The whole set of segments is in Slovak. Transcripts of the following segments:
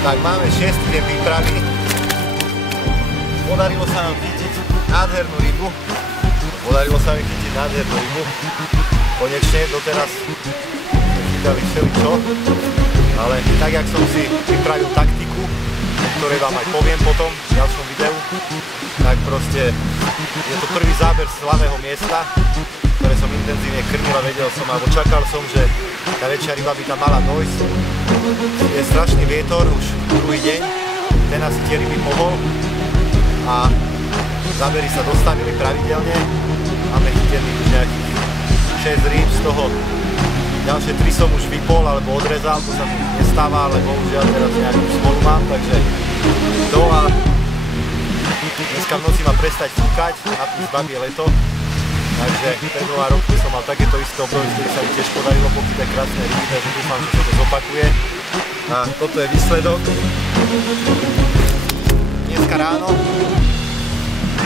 Tak máme 6. deň výpravy. Podarilo sa nám chytiť nádhernú rybu. Konečne, doteraz sme chytali všeličo, ale tak, jak som si pripravil taktiku, ktoré vám aj poviem potom v ďalšom videu, tak proste je to prvý záber z ľavého miesta, ktoré som intenzívne krmil a vedel som, alebo čakal som, že tá väčšia ryba by tam mala dojsť. Je strašný vietor už druhý deň, ten asi tie ryby mohol a zábery sa dostavili pravidelne. Máme chytených už nejakých 6 rýb, z toho ďalšie 3 som už vypol alebo odrezal, to sa mi nestáva, ale bohužiaľ teraz nejakú smolu mám, takže to a dneska v noci má prestať fúkať, napríklad babie leto, takže pred nová roky som mal takéto isté obdobie, ktoré sa mi tiež podarilo pochytať krásne ryby, takže dúfam, že sa to zopakuje a toto je výsledok. Dneska ráno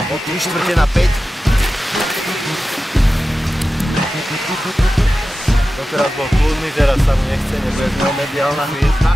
od 3:45 doteraz bol kľudný, teraz sa mu nechce, nebude z neho mediálna hviezda.